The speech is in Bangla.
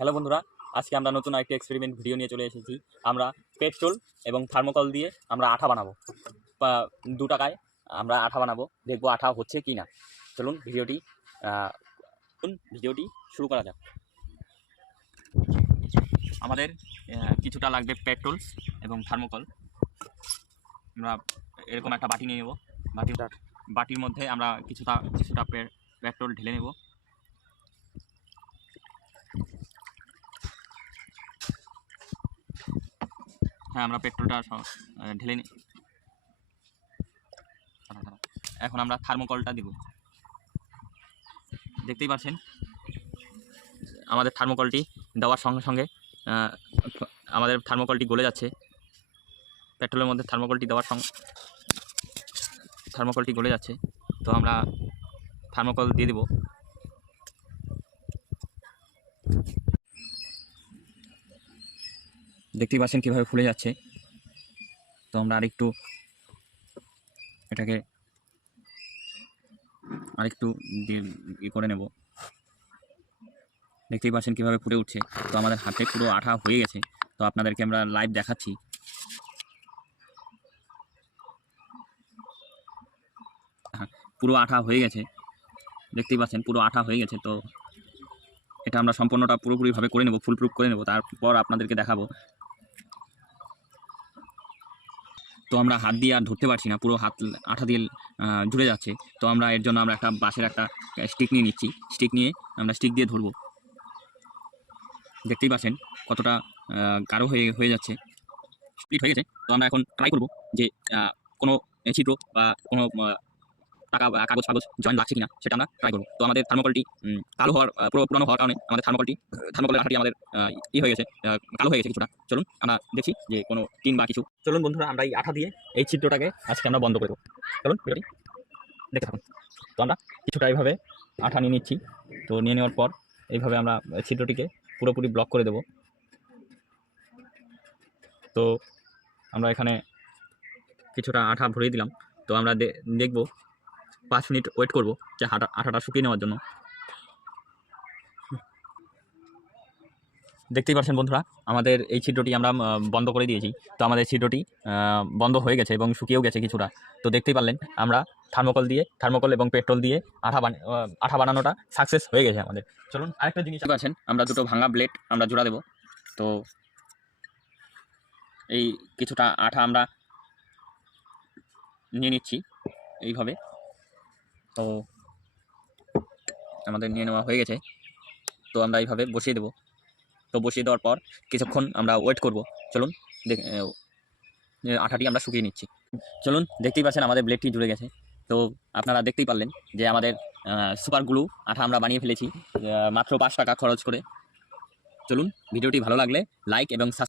হ্যালো বন্ধুরা, আজকে আমরা নতুন একটি এক্সপেরিমেন্ট ভিডিও নিয়ে চলে এসেছি। আমরা পেট্রোল এবং থার্মোকল দিয়ে আমরা আঠা বানাবো। দু টাকায় আমরা আঠা বানাবো, দেখব আঠা হচ্ছে কি না। চলুন ভিডিওটি ভিডিওটি শুরু করা যাক। আমাদের কিছুটা লাগবে পেট্রোল এবং থার্মোকল আমরা এরকম একটা বাটি নিয়ে নেব। বাটিটা বাটির মধ্যে আমরা কিছুটা কিছুটা পেট্রোল ঢেলে নেব। হ্যাঁ আমরা পেট্রোলটা ঢেলে নিই। এখন আমরা থার্মোকলটা দিব। দেখতেই পাচ্ছেন আমাদের থার্মোকলটি দেওয়ার সঙ্গে সঙ্গে আমাদের থার্মোকলটি গলে যাচ্ছে। পেট্রোলের মধ্যে থার্মোকলটি দেওয়ার সঙ্গে, থার্মোকলটি গলে যাচ্ছে। তো আমরা থার্মোকল দিয়ে দেব। দেখতেই পাচ্ছেন কীভাবে ফুলে যাচ্ছে। তো আমরা আরেকটু এটাকে আরেকটু দিয়ে ই করে নেব। দেখতেই পাচ্ছেন কীভাবে ফুটে উঠছে। তো আমাদের হাতে পুরো আঠা হয়ে গেছে। তো আপনাদেরকে আমরা লাইভ দেখাচ্ছি। হ্যাঁ, পুরো আঠা হয়ে গেছে। দেখতেই পাচ্ছেন পুরো আঠা হয়ে গেছে। তো এটা আমরা সম্পূর্ণটা পুরোপুরিভাবে করে নেব ফুল প্রুফ করে নেব। তারপর আপনাদেরকে দেখাবো তো আমরা হাত দিয়ে আর ধরতে পারছি না, পুরো হাত আঠা দিয়ে জুড়ে যাচ্ছে। তো আমরা এর জন্য আমরা একটা বাঁশের একটা স্টিক নিয়ে নিচ্ছি। স্টিক নিয়ে আমরা স্টিক দিয়ে ধরবো। দেখতেই পাচ্ছেন কতটা গাঢ় হয়ে হয়ে যাচ্ছে। স্প্লিট হয়ে গেছে। তো আমরা এখন ট্রাই করব যে কোনো ছিদ্র বা কোনো টাকা কাগজ ফাগজ জয়েন লাগছে কিনা, সেটা আমরা ট্রাই করব। তো আমাদের থার্মোকলটি কালো হওয়ার পুরো পুরনো হওয়ার কারণে আমাদের থার্মোকলটি থার্মোকলের আঠাটি আমাদের ই হয়ে গেছে কালো হয়ে গেছে কিছুটা। চলুন আমরা দেখি যে কোনো টিন বা কিছু। চলুন বন্ধুরা, আমরা এই আঠা দিয়ে এই ছিদ্রটাকে আজকে আমরা বন্ধ করে দেবো। চলুন, ভিডিওটি দেখে থাকুন। তো আমরা কিছুটা এইভাবে আঠা নিয়ে নিচ্ছি। তো নিয়ে নেওয়ার পর এইভাবে আমরা ছিদ্রটিকে পুরোপুরি ব্লক করে দেব। তো আমরা এখানে কিছুটা আঠা ভরিয়ে দিলাম। তো আমরা দেখব পাঁচ মিনিট ওয়েট করব যে আটা আঠাটা শুকিয়ে নেওয়ার জন্য। দেখতেই পাচ্ছেন বন্ধুরা, আমাদের এই ছিদ্রটি আমরা বন্ধ করে দিয়েছি। তো আমাদের ছিদ্রটি বন্ধ হয়ে গেছে এবং শুকিয়েও গেছে কিছুটা। তো দেখতেই পারলেন, আমরা থার্মোকল দিয়ে, থার্মোকল এবং পেট্রোল দিয়ে আঠা আঠা বানানোটা সাকসেস হয়ে গেছে আমাদের। চলুন, আরেকটা জিনিস পাচ্ছেন, আমরা দুটো ভাঙা ব্লেড আমরা জোড়া দেব। তো এই কিছুটা আঠা আমরা নিয়ে নিচ্ছি, এইভাবে। তো আমাদের নিয়ে নেওয়া হয়ে গেছে। তো আমরা এইভাবে বসিয়ে দেবো। তো বসিয়ে দেওয়ার পর কিছুক্ষণ আমরা ওয়েট করব। চলুন আঠাটি আমরা শুকিয়ে নিচ্ছি। চলুন দেখতেই পাচ্ছেন আমাদের ব্লেডটি জুড়ে গেছে। তো আপনারা দেখতেই পারলেন যে আমাদের সুপার গ্লু আঠা আমরা বানিয়ে ফেলেছি মাত্র পাঁচ টাকা খরচ করে। চলুন ভিডিওটি ভালো লাগলে লাইক এবং